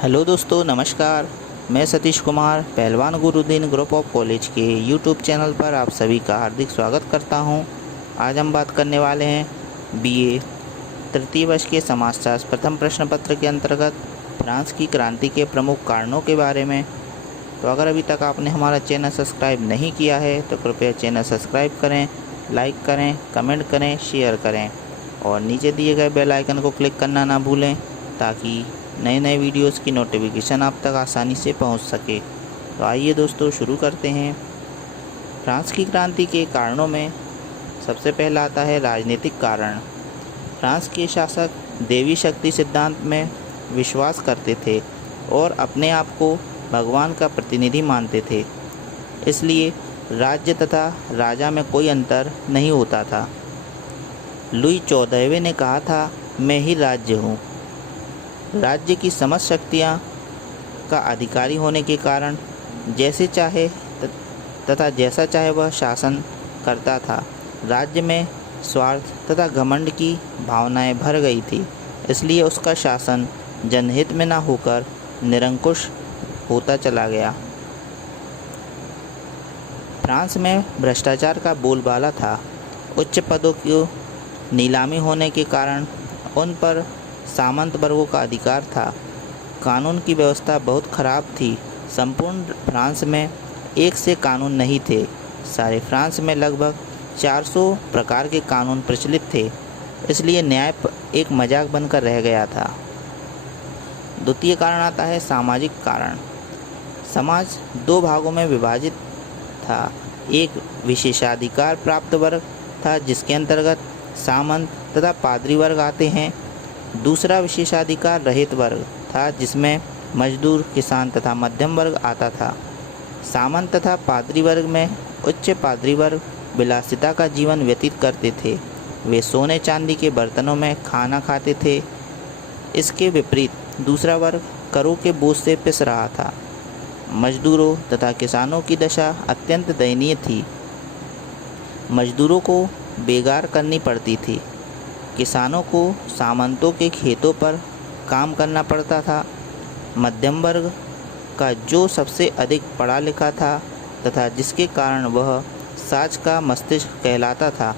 Hello दोस्तों, नमस्कार। मैं सतीश कुमार पहलवान गुरुदीन ग्रुप ऑफ कॉलेज के यूट्यूब चैनल पर आप सभी का हार्दिक स्वागत करता हूं। आज हम बात करने वाले हैं बीए तृतीय वर्ष के समाजशास्त्र प्रथम प्रश्न पत्र के अंतर्गत फ्रांस की क्रांति के प्रमुख कारणों के बारे में। तो अगर अभी तक आपने हमारा चैनल सब्सक्राइब नहीं किया है तो कृपया चैनल सब्सक्राइब करें, लाइक करें, कमेंट करें, शेयर करें और नीचे दिए गए बेल आइकन को क्लिक करना ना भूलें ताकि नए नए वीडियोस की नोटिफिकेशन आप तक आसानी से पहुंच सके। तो आइए दोस्तों शुरू करते हैं। फ्रांस की क्रांति के कारणों में सबसे पहला आता है राजनीतिक कारण। फ्रांस के शासक देवी शक्ति सिद्धांत में विश्वास करते थे और अपने आप को भगवान का प्रतिनिधि मानते थे, इसलिए राज्य तथा राजा में कोई अंतर नहीं होता था। लुई 14वें ने कहा था, मैं ही राज्य हूँ। राज्य की समस्त शक्तियाँ का अधिकारी होने के कारण जैसे चाहे तथा जैसा चाहे वह शासन करता था। राज्य में स्वार्थ तथा घमंड की भावनाएं भर गई थी, इसलिए उसका शासन जनहित में न होकर निरंकुश होता चला गया। फ्रांस में भ्रष्टाचार का बोलबाला था। उच्च पदों की नीलामी होने के कारण उन पर सामंत वर्गों का अधिकार था। कानून की व्यवस्था बहुत खराब थी। संपूर्ण फ्रांस में एक से कानून नहीं थे। सारे फ्रांस में लगभग 400 प्रकार के कानून प्रचलित थे, इसलिए न्याय एक मजाक बनकर रह गया था। द्वितीय कारण आता है सामाजिक कारण। समाज दो भागों में विभाजित था। एक विशेषाधिकार प्राप्त वर्ग था जिसके अंतर्गत सामंत तथा पादरी वर्ग आते हैं। दूसरा विशेषाधिकार रहित वर्ग था जिसमें मजदूर, किसान तथा मध्यम वर्ग आता था। सामंत तथा पादरी वर्ग में उच्च पादरी वर्ग विलासिता का जीवन व्यतीत करते थे। वे सोने चांदी के बर्तनों में खाना खाते थे। इसके विपरीत दूसरा वर्ग करों के बोझ से पिस रहा था। मजदूरों तथा किसानों की दशा अत्यंत दयनीय थी। मजदूरों को बेगार करनी पड़ती थी। किसानों को सामंतों के खेतों पर काम करना पड़ता था। मध्यम वर्ग का जो सबसे अधिक पढ़ा लिखा था तथा जिसके कारण वह साज का मस्तिष्क कहलाता था।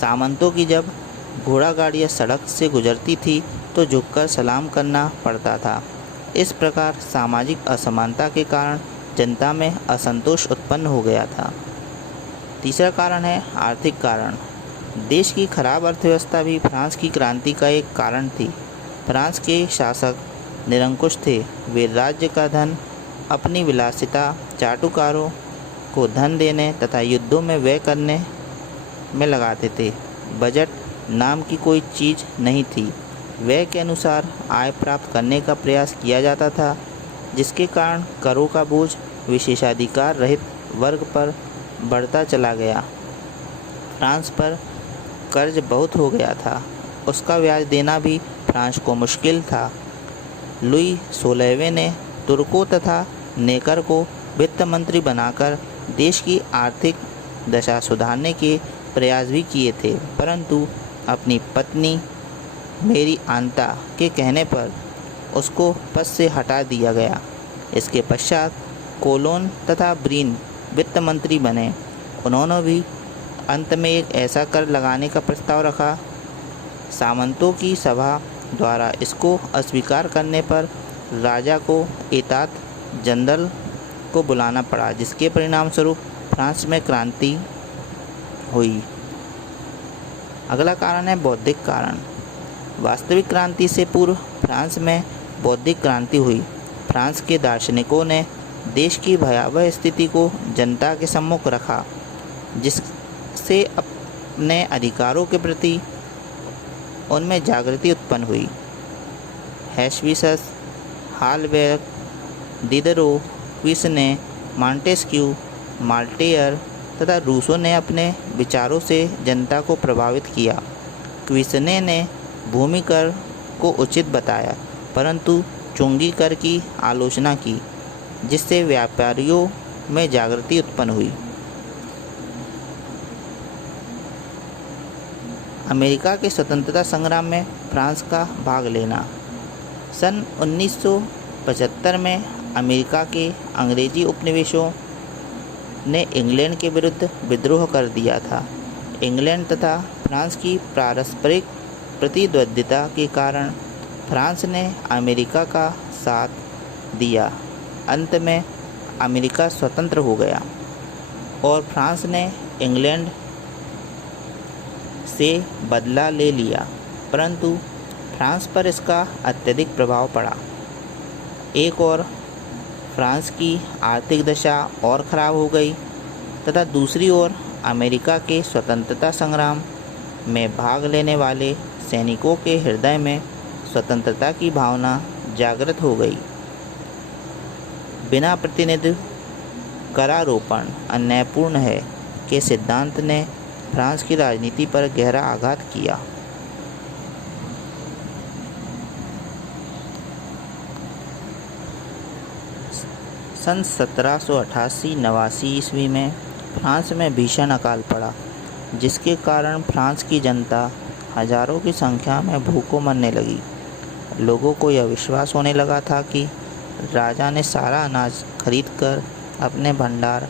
सामंतों की जब घोड़ा गाड़ियाँ सड़क से गुजरती थी तो झुककर सलाम करना पड़ता था। इस प्रकार सामाजिक असमानता के कारण जनता में असंतोष उत्पन्न हो गया था। तीसरा कारण है आर्थिक कारण। देश की खराब अर्थव्यवस्था भी फ्रांस की क्रांति का एक कारण थी। फ्रांस के शासक निरंकुश थे। वे राज्य का धन अपनी विलासिता, चाटुकारों को धन देने तथा युद्धों में व्यय करने में लगाते थे। बजट नाम की कोई चीज़ नहीं थी। व्यय के अनुसार आय प्राप्त करने का प्रयास किया जाता था, जिसके कारण करों का बोझ विशेषाधिकार रहित वर्ग पर बढ़ता चला गया। फ्रांस पर कर्ज बहुत हो गया था। उसका ब्याज देना भी फ्रांस को मुश्किल था। लुई 16वें ने तुर्कों तथा नेकर को वित्त मंत्री बनाकर देश की आर्थिक दशा सुधारने के प्रयास भी किए थे, परंतु अपनी पत्नी मेरी आंता के कहने पर उसको पद से हटा दिया गया। इसके पश्चात कोलोन तथा ब्रीन वित्त मंत्री बने। उन्होंने भी अंत में एक ऐसा कर लगाने का प्रस्ताव रखा। सामंतों की सभा द्वारा इसको अस्वीकार करने पर राजा को एतात जनरल को बुलाना पड़ा, जिसके परिणाम स्वरूप फ्रांस में क्रांति हुई। अगला कारण है बौद्धिक कारण। वास्तविक क्रांति से पूर्व फ्रांस में बौद्धिक क्रांति हुई। फ्रांस के दार्शनिकों ने देश की भयावह स्थिति को जनता के सम्मुख रखा, जिससे अपने अधिकारों के प्रति उनमें जागृति उत्पन्न हुई। हेस्वियस, हालबेर्ग, दिदरो, क्विसने, मॉन्टेस्क्यू, माल्टेयर तथा रूसो ने अपने विचारों से जनता को प्रभावित किया। क्विसने ने भूमि कर को उचित बताया, परंतु चुंगी कर की आलोचना की, जिससे व्यापारियों में जागृति उत्पन्न हुई। अमेरिका के स्वतंत्रता संग्राम में फ्रांस का भाग लेना। सन 19 1575 में अमेरिका के अंग्रेजी उपनिवेशों ने इंग्लैंड के विरुद्ध विद्रोह कर दिया था। इंग्लैंड तथा फ्रांस की पारस्परिक प्रतिद्वंद्विता के कारण फ्रांस ने अमेरिका का साथ दिया। अंत में अमेरिका स्वतंत्र हो गया और फ्रांस ने इंग्लैंड से बदला ले लिया, परंतु फ्रांस पर इसका अत्यधिक प्रभाव पड़ा। एक और फ्रांस की आर्थिक दशा और ख़राब हो गई तथा दूसरी ओर अमेरिका के स्वतंत्रता संग्राम में भाग लेने वाले सैनिकों के हृदय में स्वतंत्रता की भावना जागृत हो गई। बिना प्रतिनिधि करारोपण अन्यायपूर्ण है के सिद्धांत ने फ्रांस की राजनीति पर गहरा आघात किया। सन 1788-89 ईस्वी में फ्रांस में भीषण अकाल पड़ा, जिसके कारण फ्रांस की जनता हजारों की संख्या में भूखों मरने लगी। लोगों को यह विश्वास होने लगा था कि राजा ने सारा अनाज खरीदकर अपने भंडार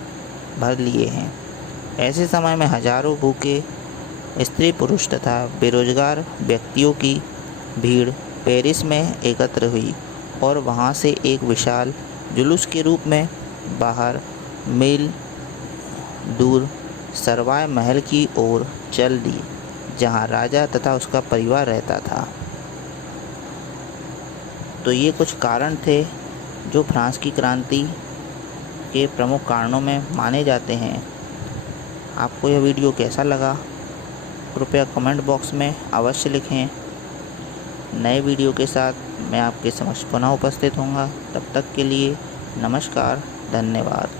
भर लिए हैं। ऐसे समय में हजारों भूखे स्त्री पुरुष तथा बेरोजगार व्यक्तियों की भीड़ पेरिस में एकत्र हुई और वहां से एक विशाल जुलूस के रूप में बाहर मील दूर सरवाय महल की ओर चल दी, जहां राजा तथा उसका परिवार रहता था। तो ये कुछ कारण थे जो फ्रांस की क्रांति के प्रमुख कारणों में माने जाते हैं। आपको यह वीडियो कैसा लगा कृपया कमेंट बॉक्स में अवश्य लिखें। नए वीडियो के साथ मैं आपके समक्ष पुनः उपस्थित होऊंगा। तब तक के लिए नमस्कार, धन्यवाद।